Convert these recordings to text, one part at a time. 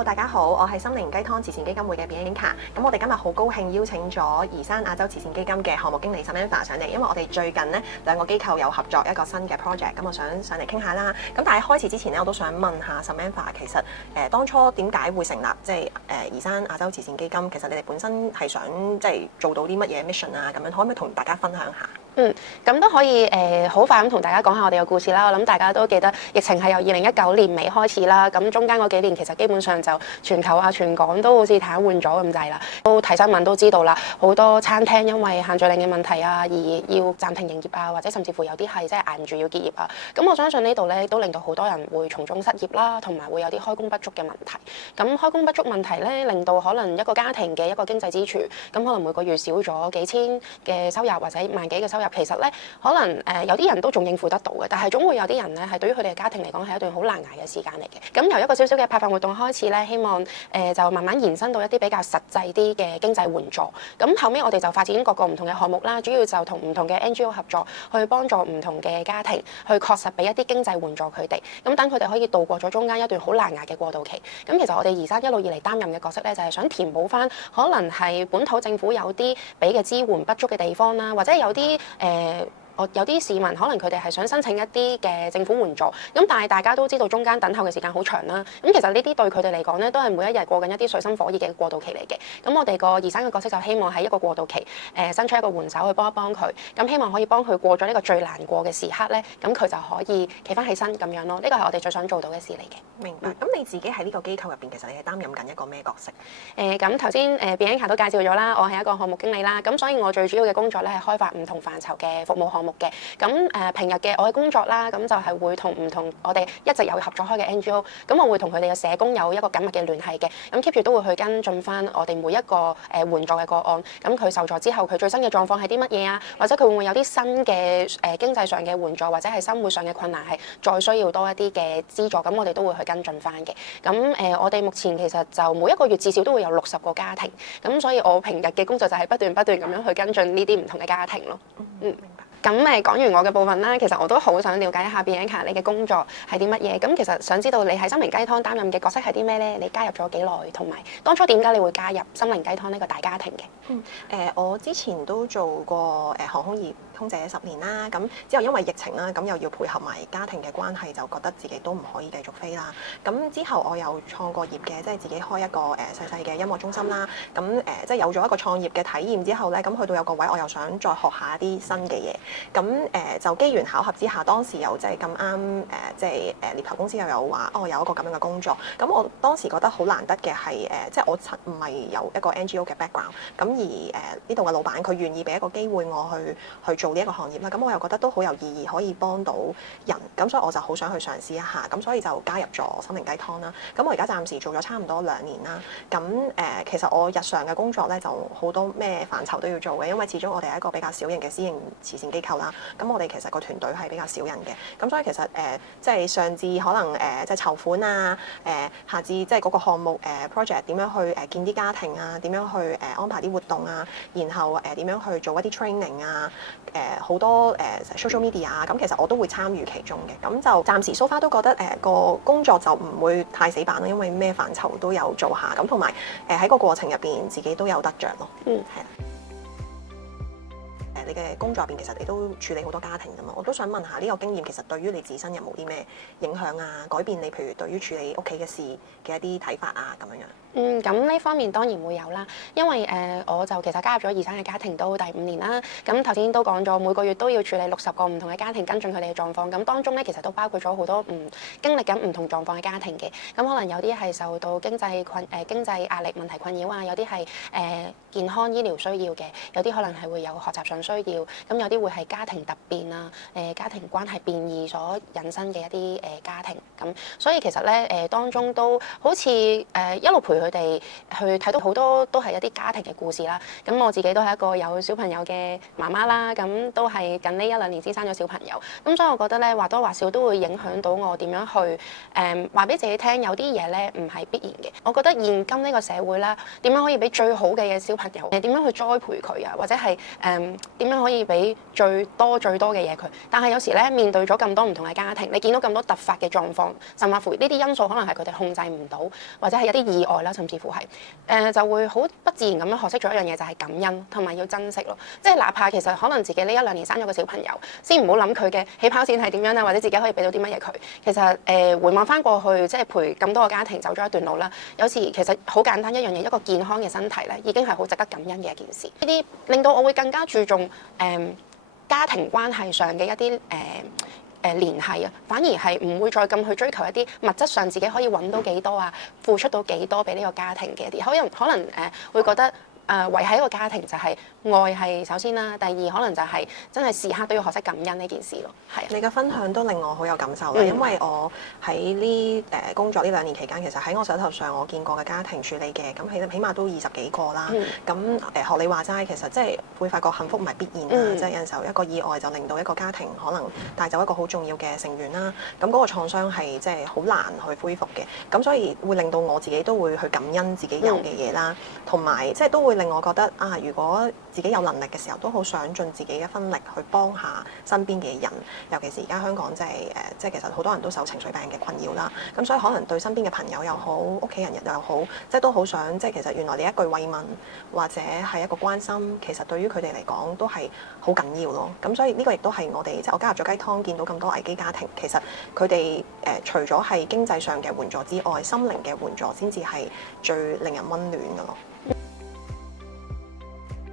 Hello， 大家好，我係心靈雞湯慈善基金會嘅 Bianca。咁我哋今日好高興邀請咗移山亞洲慈善基金嘅項目經理 Samantha 上嚟，因為我哋最近呢兩個機構有合作一個新嘅 project， 咁我想上嚟傾下啦。咁但係開始之前呢，我都想問下 Samantha， 其實當初點解會成立即係移山亞洲慈善基金？其實你哋本身係想即係做到啲乜嘢 mission 啊？咁樣可唔可以同大家分享下？咁都可以好快咁同大家講下我哋嘅故事啦。我諗大家都記得疫情係由2019年尾開始啦，咁中間嗰幾年其實基本上就全球啊全港都好似癱瘓咗咁滯啦。都睇新聞都知道啦，好多餐廳因為限聚令嘅問題啊，而要暫停營業啊，或者甚至乎有啲係即係捱唔住要結業啊。咁我相信呢度咧都令到好多人會從中失業啦，同埋會有啲開工不足嘅問題。咁開工不足問題咧，令到可能一個家庭嘅一個經濟支柱，咁可能每個月少咗幾千嘅收入或者萬幾嘅收入。其實咧，可能有啲人都仲應付得到嘅，但係總會有啲人咧係對於佢哋嘅家庭嚟講係一段好難捱嘅時間嚟嘅。咁由一個小小嘅派飯活動開始咧，希望就慢慢延伸到一啲比較實際啲嘅經濟援助。咁後尾我哋就發展各個唔同嘅項目啦，主要就同唔同嘅 NGO 合作，去幫助唔同嘅家庭，去確實俾一啲經濟援助佢哋。咁等佢哋可以度過咗中間一段好難捱嘅過渡期。咁其實我哋移山一路以嚟擔任嘅角色咧，就係想填補翻可能係本土政府有啲俾嘅支援不足嘅地方啦，或者有啲有啲市民可能佢哋係想申請一啲嘅政府援助，咁但係大家都知道中間等候嘅時間好長啦。咁其實呢啲對佢哋嚟講咧，都係每一日過緊一啲水深火熱嘅過渡期嚟嘅。咁我哋個移山嘅角色就希望喺一個過渡期，伸出一個援手去幫一幫佢。咁希望可以幫佢過咗呢個最難過嘅時刻咧，咁佢就可以企翻起身咁樣咯。呢個係我哋最想做到嘅事嚟嘅。明白。咁你自己喺呢個機構入邊，其實你係擔任緊一個咩角色？咁頭先Bianca 都介紹咗啦，我係一個項目經理啦。咁所以我最主要嘅工作咧係開發唔同範疇嘅服務項目嘅。咁平日嘅我嘅工作啦，咁就係會同唔同我哋一直有合作開嘅 NGO，咁我會同佢哋嘅社工有一個緊密嘅聯繫嘅，咁 keep 住都會去跟進翻我哋每一個援助嘅個案，咁佢受助之後佢最新嘅狀況係啲乜嘢啊？或者佢會唔會有啲新嘅經濟上嘅援助，或者係生活上嘅困難係再需要多一啲嘅資助，咁我哋都會去跟進翻嘅。咁我哋目前其實就每一個月至少都會有60個家庭，咁所以我平日嘅工作就係不斷咁樣去跟進呢啲唔同嘅家庭咯。明白。咁講完我嘅部分啦，其實我都好想了解一下 Bianca 你嘅工作係啲乜嘢。咁其實想知道你喺心靈雞湯擔任嘅角色係啲咩咧？你加入咗幾耐？同埋當初點解你會加入心靈雞湯呢個大家庭嘅？我之前都做過航空業空姐10年啦，咁之後因為疫情啦，咁又要配合埋家庭嘅關係，就覺得自己都唔可以繼續飛啦。咁之後我有創過業嘅，即係自己開一個細細嘅音樂中心啦。咁即係有咗一個創業嘅體驗之後咧，咁去到有個位，我又想再學下一啲新嘅嘢。咁就機緣巧合之下，當時又即係咁啱即係獵頭公司又有話有一個咁樣嘅工作。咁我當時覺得好難得嘅係即係我唔係有一個 NGO 嘅 background，咁而呢度嘅老闆佢願意俾一個機會我去做呢一個行業啦。咁我又覺得都好有意義，可以幫到人。咁所以我就好想去嘗試一下。咁所以就加入咗心靈雞湯啦。咁我而家暫時做咗差唔多2年啦。咁其實我日常嘅工作咧就好多咩範疇都要做嘅，因為始終我哋係一個比較小型嘅私營慈善機構啦。咁我哋其實個團隊係比較少人嘅，咁所以其實即係上至可能即係籌款啊，下至即係嗰個項目project 點樣去見啲家庭啊，點樣去安排啲活動啊，然後點樣去做一啲 training 啊，好多social media 啊，咁其實我都會參與其中嘅。咁就暫時 so far 都覺得個工作就唔會太死板啦，因為咩範疇都有做下，咁同埋喺個過程入邊自己都有得着咯。係啦。你嘅工作入邊其實你都處理好多家庭㗎嘛，我都想問下呢個經驗其實對於你自身有冇啲咩影響啊？改變你譬如對於處理屋企嘅事嘅一啲睇法啊咁樣樣。咁呢方面當然會有啦，因為我就其實加入咗移山嘅家庭都第5年啦。咁頭先都講咗，每個月都要處理60個唔同嘅家庭，跟進佢哋嘅狀況。咁當中咧其實都包括咗好多經歷緊唔同狀況嘅家庭嘅。咁可能有啲係受到經濟壓力問題困擾啊，有啲係健康醫療需要嘅，有啲可能係會有學習上需要，咁有啲會係家庭突變啊，家庭關係變異所引申嘅一啲家庭。咁所以其實咧當中都好似一路陪佢哋去睇到好多都係一啲家庭嘅故事啦。咁我自己都係一個有小朋友嘅媽媽啦，咁都係近呢1-2年先生咗小朋友。咁所以我覺得咧或多或少都會影響到我點樣去話俾自己聽，有啲嘢咧唔係必然嘅。我覺得現今呢個社會啦，點樣可以俾最好嘅小朋友點樣去栽培佢啊，或者係點樣可以俾最多嘅嘢佢。但係有時咧，面對咗咁多唔同嘅家庭，你見到咁多突發嘅狀況，甚至乎呢啲因素可能係佢哋控制唔到，或者係一啲意外啦，甚至乎係就會好不自然咁樣學識咗一樣嘢，就係感恩同埋要珍惜咯。即係哪怕其實可能自己呢1-2年生咗個小朋友，先唔好諗佢嘅起跑線係點樣啦，或者自己可以俾到啲乜嘢佢。其實回望翻過去，即係陪咁多個家庭走咗一段路啦。有時其實好簡單一樣嘢，一個健康嘅身體咧，已經係好值得感恩嘅一件事。呢啲令到我會更加注重家庭關係上嘅一啲聯繫啊，反而係唔會再咁去追求一啲物質上自己可以揾到幾多啊，付出到幾多俾呢個家庭嘅一啲，可能會覺得維繫一個家庭就係愛係首先啦，第二可能就係真係時刻都要學識感恩呢件事咯，係啊。你嘅分享都令我好有感受啦，因為我喺呢工作呢2年期間，其實喺我手頭上我見過嘅家庭處理嘅，咁起碼都20幾個啦。咁學你話齋，其實即係會發覺幸福唔係必然啦，即係有陣時候一個意外就令到一個家庭可能帶走一個好重要嘅成員啦。咁嗰個創傷係即係好難去恢復嘅，咁所以會令到我自己都會去感恩自己有嘅嘢啦，同埋即係都會令我覺得啊，如果自己有能力嘅時候，都好想盡自己嘅分力去幫下身邊嘅人，尤其是而家香港即係其實好多人都受情緒病嘅困擾啦。咁所以可能對身邊嘅朋友又好，屋企人又好，即係都好想即係其實原來你一句慰問或者係一個關心，其實對於佢哋嚟講都係好緊要咯。咁所以呢個亦都係我哋即係我加入咗雞湯，見到咁多危機家庭，其實佢哋除咗係經濟上嘅援助之外，心靈嘅援助先至係最令人溫暖㗎咯。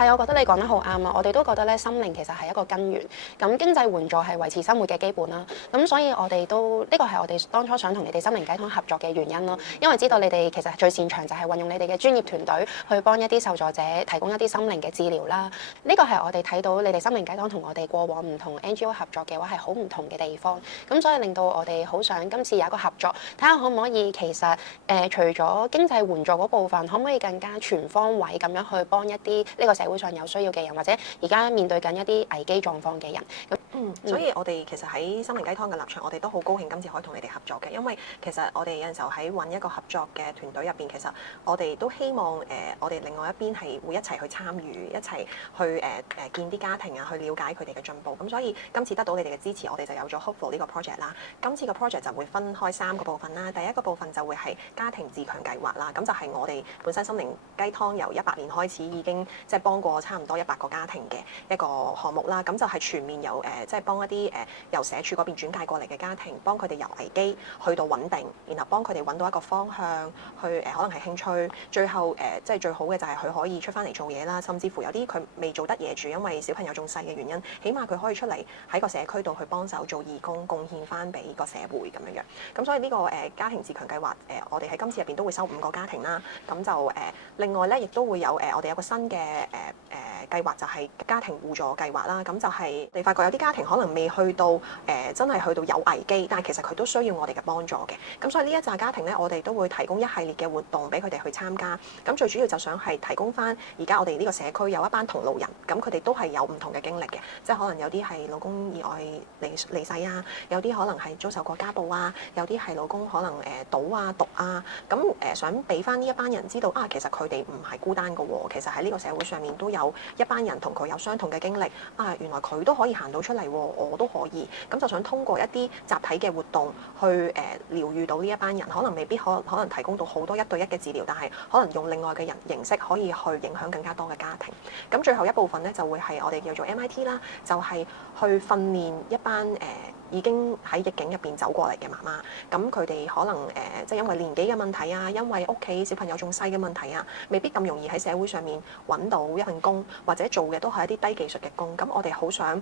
係，我覺得你講得好啱啊！我哋都覺得咧，心靈其實係一個根源。咁經濟援助係維持生活嘅基本啦。咁所以我哋都呢個係我哋當初想同你哋心靈雞湯合作嘅原因咯。因為知道你哋其實最擅長就係運用你哋嘅專業團隊去幫一啲受助者提供一啲心靈嘅治療啦。呢個係我哋睇到你哋心靈雞湯同我哋過往唔同 NGO 合作嘅話係好唔同嘅地方。咁所以令到我哋好想今次有一個合作，睇下可唔可以其實除咗經濟援助嗰部分，可唔可以更加全方位咁樣去幫一啲呢個社會上有需要嘅人，或者而家面對緊一啲危機狀況嘅人。所以我哋其實喺心靈雞湯嘅立場，我哋都好高興今次可以同你哋合作嘅，因為其實我哋有陣時候喺揾一個合作嘅團隊入邊，其實我哋都希望我哋另外一邊係會一齊去參與，一齊去見啲家庭啊，去了解佢哋嘅進步。咁所以今次得到你哋嘅支持，我哋就有咗 Hopeful 呢個 project 啦。今次個 project 就會分開3個部分啦。第一個部分就會係家庭自強計劃啦。咁就係我哋本身心靈雞湯由18年開始已經即係幫過差唔多100個家庭嘅一個項目啦。咁就係全面由即係幫一啲由社署嗰邊轉介過嚟嘅家庭，幫佢哋由危機去到穩定，然後幫佢哋揾到一個方向去可能係興趣，最後即係最好嘅就係佢可以出翻嚟做嘢啦。甚至乎有啲佢未做得嘢住，因為小朋友仲細嘅原因，起碼佢可以出嚟喺個社區度去幫手做義工，貢獻翻俾個社會咁樣樣。咁所以呢個家庭自強計劃我哋喺今次入邊都會收5個家庭啦。咁就另外咧，亦都會有我哋有個新嘅計劃，就係家庭互助計劃啦。咁就係你發覺有啲家庭可能未去到真係去到有危機，但係其實佢都需要我哋嘅幫助嘅。咁所以呢一紮家庭咧，我哋都會提供一系列嘅活動俾佢哋去參加。咁最主要就想係提供翻而家我哋呢個社區有一班同路人，咁佢哋都係有唔同嘅經歷嘅，即係可能有啲係老公意外離世啊，有啲可能係遭受過家暴啊，有啲係老公可能賭啊毒啊，咁想俾翻呢一班人知道啊，其實佢哋唔係孤單㗎喎，其實喺呢個社會上面都有一班人同佢有相同嘅經歷啊，原來佢都可以行到出嚟喎，我都可以，咁就想通過一啲集體嘅活動去療愈到呢一班人，可能未必可能提供到好多1對1嘅治療，但係可能用另外嘅形式可以去影響更加多嘅家庭。咁最後一部分咧就會係我哋叫做 MIT 啦，就係去訓練一班已經喺逆境入邊走過嚟嘅媽媽，咁佢哋可能即係因為年紀嘅問題啊，因為屋企小朋友仲細嘅問題啊，未必咁容易喺社會上面揾到一份工，或者做嘅都係一啲低技術嘅工。咁我哋好想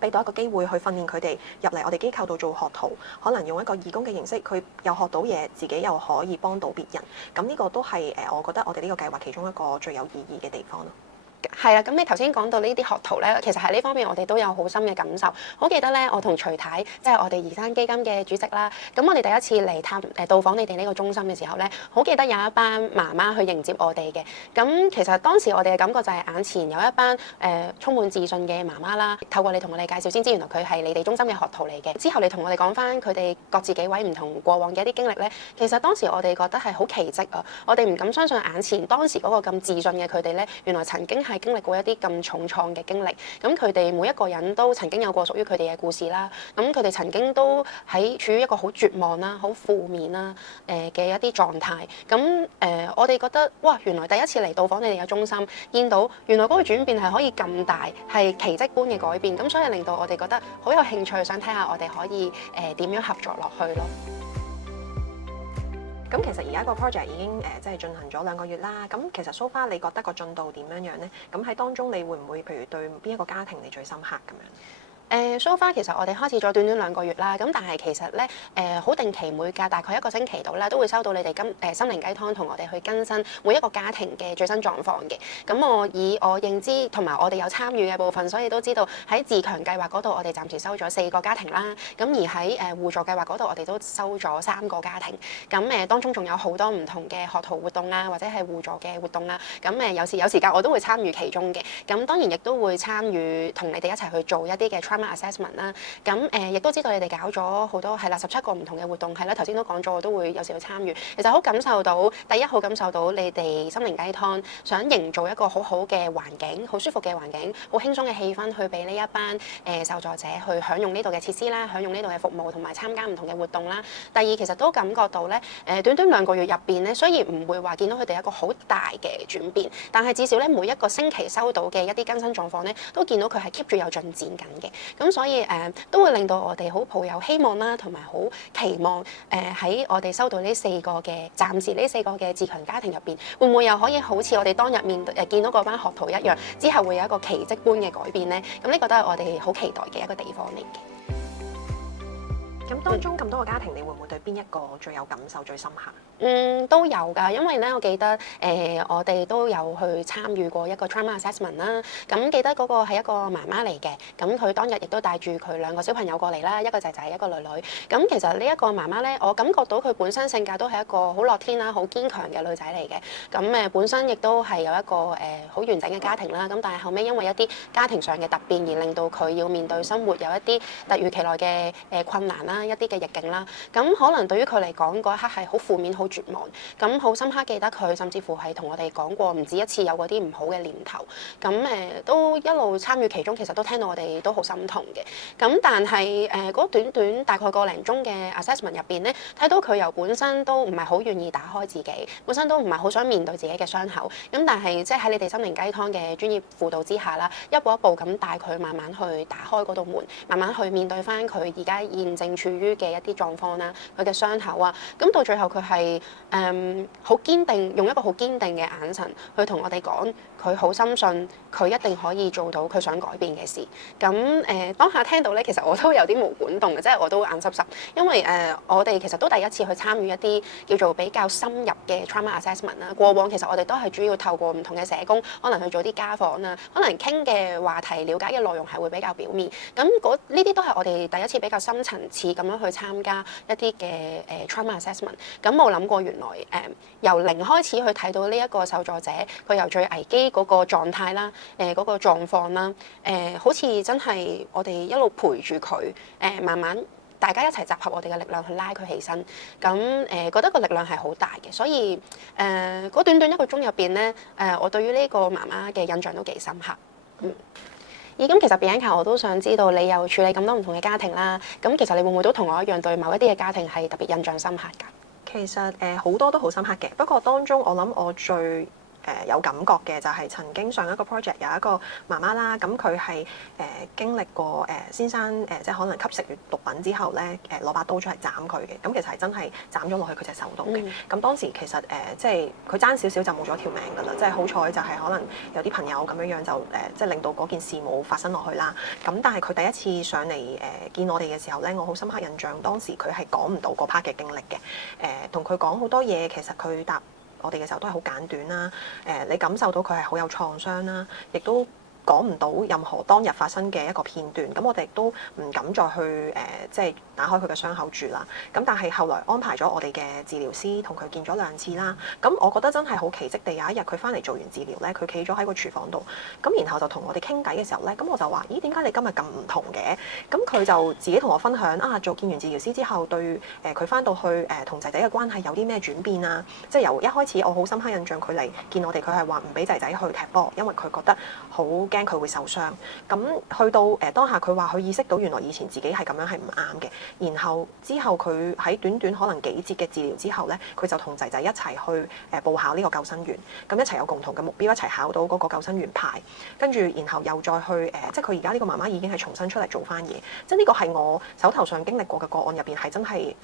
俾到一個機會去訓練佢哋入嚟我哋機構度做學徒，可能用一個義工嘅形式，佢又學到嘢，自己又可以幫到別人。咁呢個都係我覺得我哋呢個計劃其中一個最有意義嘅地方咯。係啦，咁你頭先講到呢啲學徒咧，其實喺呢方面我哋都有好深嘅感受。好記得咧，我同徐太即係我哋移山基金嘅主席啦。咁我哋第一次嚟到訪你哋呢個中心嘅時候咧，好記得有一班媽媽去迎接我哋嘅。咁其實當時我哋嘅感覺就係眼前有一班充滿自信嘅媽媽啦。透過你同我哋介紹先知，原來佢係你哋中心嘅學徒嚟嘅。之後你同我哋講翻佢哋各自幾位唔同過往嘅一啲經歷咧，其實當時我哋覺得係好奇蹟啊！我哋唔敢相信眼前當時嗰個咁自信嘅佢哋咧，原來曾經係經歷過一啲咁重創嘅經歷，咁佢哋每一個人都曾經有過屬於佢哋嘅故事啦。咁佢哋曾經都喺處於一個好絕望啦、好負面啦嘅一啲狀態。咁我哋覺得哇，原來第一次嚟到訪你哋嘅中心，見到原來嗰個轉變係可以咁大，係奇蹟般嘅改變。咁所以令到我哋覺得好有興趣，想睇下我哋可以點樣合作落去咯。咁其實而家個 project 已經即係進行咗2個月啦。咁其實 so far 你覺得個進度點樣樣咧？咁喺當中你會唔會譬如對邊一個家庭你最深刻咁樣？So far 其實我哋開始咗短短2個月啦，咁但係其實咧好定期每隔大概1個星期度啦，都會收到你哋心靈雞湯同我哋去更新每一個家庭嘅最新狀況嘅。咁以我認知同埋我哋有參與嘅部分，所以都知道喺自強計劃嗰度我哋暫時收咗4個家庭啦。咁而喺互助計劃嗰度我哋都收咗3個家庭。咁當中仲有好多唔同嘅學徒活動啊，或者係互助嘅活動啊。咁有時間我都會參與其中嘅。咁當然亦都會參與同你哋一齊去做一啲嘅assessment 啦，咁亦都知道你哋搞咗好多係啦17個唔同嘅活動係啦，頭先都講咗，我都會有時去參與。其實好感受到好感受到你哋心靈雞湯想營造一個好好嘅環境，好舒服嘅環境，好輕鬆嘅氣氛去俾呢一班受助者去享用呢度嘅設施啦，享用呢度嘅服務同埋參加唔同嘅活動啦。第二其實都感覺到咧短短2個月入邊咧，雖然唔會話見到佢哋一個好大嘅轉變，但係至少咧每一個星期收到嘅一啲更新狀況咧，都見到佢係 keep 住有進展緊嘅。咁所以都會令到我哋好抱有希望啦，同埋好期望喺我哋收到呢4個嘅暫時呢4個嘅自強家庭入邊，會唔會又可以好似我哋當日見到嗰班學徒一樣，之後會有一個奇蹟般嘅改變呢？咁呢個都係我哋好期待嘅一個地方嚟嘅。咁當中咁多個家庭，你會唔會對邊一個最有感受、最深刻？都有㗎，因為咧，我記得我哋都有去參與過一個 trauma assessment 啦。咁記得嗰個係一個媽媽嚟嘅，咁佢當日亦都帶住佢2個小朋友過嚟啦，一個仔仔，一個女女。咁其實呢一個媽媽咧，我感覺到佢本身性格都係一個好樂天啦、好堅強嘅女仔嚟嘅。咁本身亦都係有一個好完整嘅家庭啦。咁但係後尾因為一啲家庭上嘅突變，而令到佢要面對生活有一啲突如其來嘅困難啦。一啲嘅逆境啦，咁可能對於佢嚟講嗰一刻係好負面、好絕望，咁好深刻記得佢，甚至乎係同我哋講過唔止一次有嗰啲唔好嘅念頭，咁都一路參與其中，其實都聽到我哋都好心痛嘅。咁但係嗰短短大概1個零鐘嘅 assessment 入邊咧，睇到佢由本身都唔係好願意打開自己，本身都唔係好想面對自己嘅傷口，咁但係即係喺你哋心靈雞湯嘅專業輔導之下啦，一步一步咁帶佢慢慢去打開嗰道門，慢慢去面對翻佢而家現正處於嘅一啲狀況啦，佢嘅傷口啊，咁到最後佢係好堅定，用一個好堅定嘅眼神去同我哋講，佢好深信佢一定可以做到佢想改變嘅事。咁當下聽到咧，其實我都有啲毛管戙嘅，即係我都眼濕濕，因為我哋其實都第一次去參與一啲叫做比較深入嘅 trauma assessment 啦。過往其實我哋都係主要透過唔同嘅社工，可能去做啲家訪啊，可能傾嘅話題、了解嘅內容係會比較表面。咁呢啲都係我哋第一次比較深層次咁樣去參加一啲嘅trauma assessment。咁冇諗過原來由零開始去睇到呢一個受助者，佢由最危機嗰個狀態啦，嗰個狀況啦，好似真係我哋一路陪住佢，慢慢大家一齊集合我哋嘅力量去拉佢起身。咁覺得個力量係好大嘅，所以嗰短短1個鐘入邊咧，我對於呢個媽媽嘅印象都幾深刻。咁其實 Bianca 我都想知道你又處理咁多唔同嘅家庭啦，咁其實你會唔會都同我一樣對某一啲嘅家庭係特別印象深刻㗎？其實好多都好深刻嘅，不過當中我諗我最有感覺嘅就係曾經上一個 project 有一個媽媽啦，咁佢係經歷過先生即係可能吸食完毒品之後咧，攞把刀出嚟斬佢嘅，咁其實係真係斬咗落去佢隻手度嘅。咁當時其實即係佢爭少少就冇咗條命㗎啦，即係好彩就係可能有啲朋友咁樣就即係令到嗰件事冇發生落去啦。咁但係佢第一次上嚟見我哋嘅時候咧，我好深刻印象當時佢係講唔到嗰 part 嘅經歷嘅，同佢講好多嘢，其實佢答我哋嘅時候都係好簡短啦，你感受到佢係好有創傷啦，亦都講唔到任何當日發生嘅一個片段，咁我哋都唔敢再去即係打開佢嘅傷口住啦。咁但係後來安排咗我哋嘅治療師同佢見咗2次啦。咁我覺得真係好奇蹟地有一日佢翻嚟做完治療咧，佢企咗喺個廚房度，咁然後就同我哋傾偈嘅時候咧，咁我就話：咦，點解你今日咁唔同嘅？咁佢就自己同我分享見完治療師之後，對佢翻到去同仔仔嘅關係有啲咩轉變啊？即係由一開始我好深刻印象，佢嚟見我哋，佢係話唔俾仔仔去踢波，因為佢覺得好驚佢會受傷。咁去到當下，佢話佢意識到原來以前自己係咁樣係唔啱嘅。然後之後佢喺短短可能幾節嘅治療之後咧，佢就同仔仔一齊去報考呢個救生員，咁一齊有共同嘅目標，一齊考到嗰個救生員牌。跟住然後又再去即係佢而家呢個媽媽已經係重新出嚟做翻嘢。即係呢個係我手頭上經歷過嘅個案入邊係真係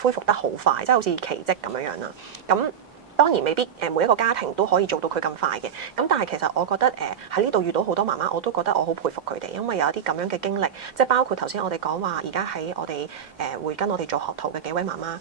恢復得好快，即係好似奇蹟咁樣樣啦。咁當然未必每一個家庭都可以做到佢咁快嘅，咁但係其實我覺得喺呢度遇到好多媽媽，我都覺得我好佩服佢哋，因為有一啲咁樣嘅經歷，即係包括頭先我哋講話，而家喺我哋會跟我哋做學徒嘅幾位媽媽，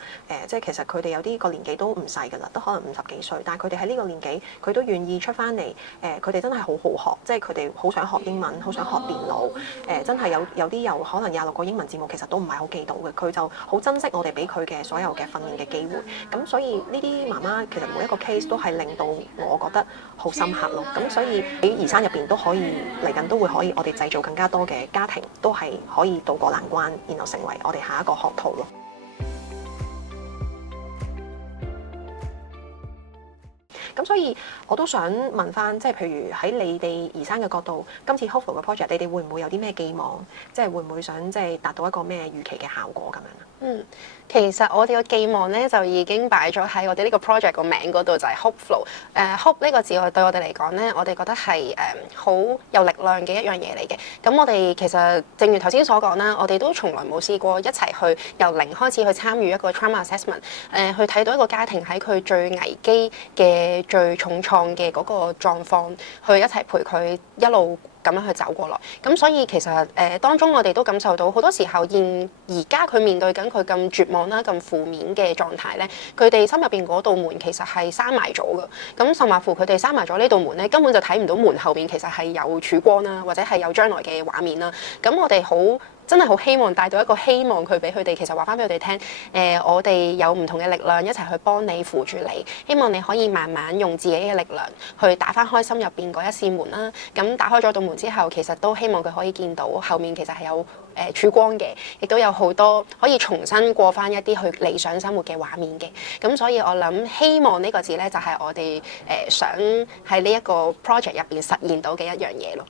即係其實佢哋有啲個年紀都唔細㗎啦，都可能50幾歲，但係佢哋喺呢個年紀，佢都願意出翻嚟，佢哋真係好好學，即係佢哋好想學英文，好想學電腦，真係有啲有可能26個英文字母其實都唔係好記到嘅，佢就好珍惜我哋俾佢嘅所有嘅訓練嘅機會，咁所以呢啲媽媽其實每一個 case 都係令到我覺得好深刻咯，咁所以喺移山入邊都可以嚟緊都會可以我哋製造更加多嘅家庭都係可以渡過難關，然後成為我哋下一個學徒咯。咁所以我都想問翻，即係譬如喺你哋移山嘅角度，今次 Hopeful 嘅 project， 你哋會唔會有啲咩寄望？即係會唔會想即係達到一個咩預期嘅效果咁樣？其實我哋嘅寄望咧就已經擺咗喺我哋呢個 project 個名嗰度，就係 Hopeful。Hope 呢個字對我哋嚟講咧，我哋覺得係好有力量嘅一樣嘢嚟嘅。咁我哋其實正如頭先所講啦，我哋都從來冇試過一齊去由零開始去參與一個 trauma assessment，去睇到一個家庭喺佢最危機嘅最重創嘅嗰個狀況，去一齊陪佢一路咁樣去走過來，咁所以其實當中我哋都感受到好多時候而家佢面對緊佢咁絕望啦、咁負面嘅狀態咧，佢哋心入邊嗰道門其實係閂埋咗嘅。咁甚或乎佢哋閂埋咗呢道門咧，根本就睇唔到門後邊其實係有曙光啦，或者係有將來嘅畫面啦。咁我哋真係好希望帶到一個希望佢俾佢哋，其實話翻俾佢哋聽，我哋有唔同嘅力量一齊去幫你扶住你，希望你可以慢慢用自己嘅力量去打翻開心入邊嗰一扇門啦。咁打開咗道門之後，其實都希望佢可以見到後面其實係有曙光嘅，亦都有好多可以重新過翻一啲去理想生活嘅畫面嘅。咁所以我諗希望呢個字咧，就係我哋想喺呢一個 project 入邊實現到嘅一樣嘢咯。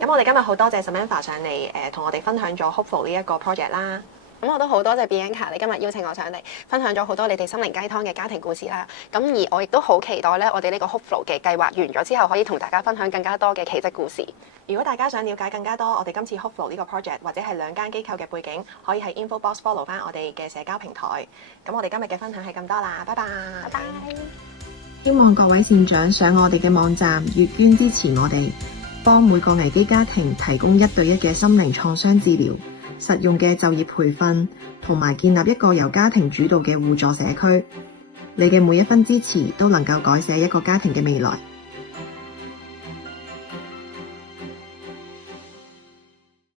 咁我哋今日好多謝 Samantha 上嚟同我哋分享咗 Hopeful 呢一個 project 啦。咁我都好多謝 Bianca 你今日邀請我上嚟分享咗好多你哋心靈雞湯嘅家庭故事啦。咁而我亦都好期待咧，我哋呢個 Hopeful 嘅計劃完咗之後，可以同大家分享更加多嘅奇蹟故事。如果大家想了解更加多我哋今次 Hopeful 呢個 project 或者係2間機構嘅背景，可以喺 info box follow 翻我哋嘅社交平台。咁我哋今日嘅分享係咁多啦，拜拜。拜拜。希望各位善長上我哋嘅網站月捐支持我哋，幫每個危機家庭提供1對1嘅心靈創傷治療、實用嘅就業培訓，同埋建立一個由家庭主導嘅互助社區。你嘅每一分支持都能夠改寫一個家庭嘅未來。